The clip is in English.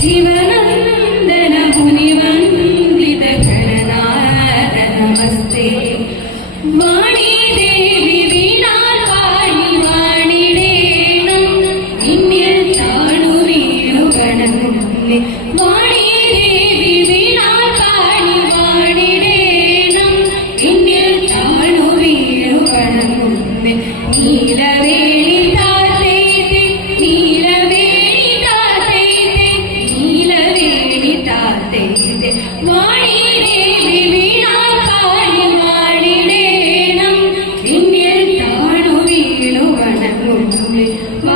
जीवन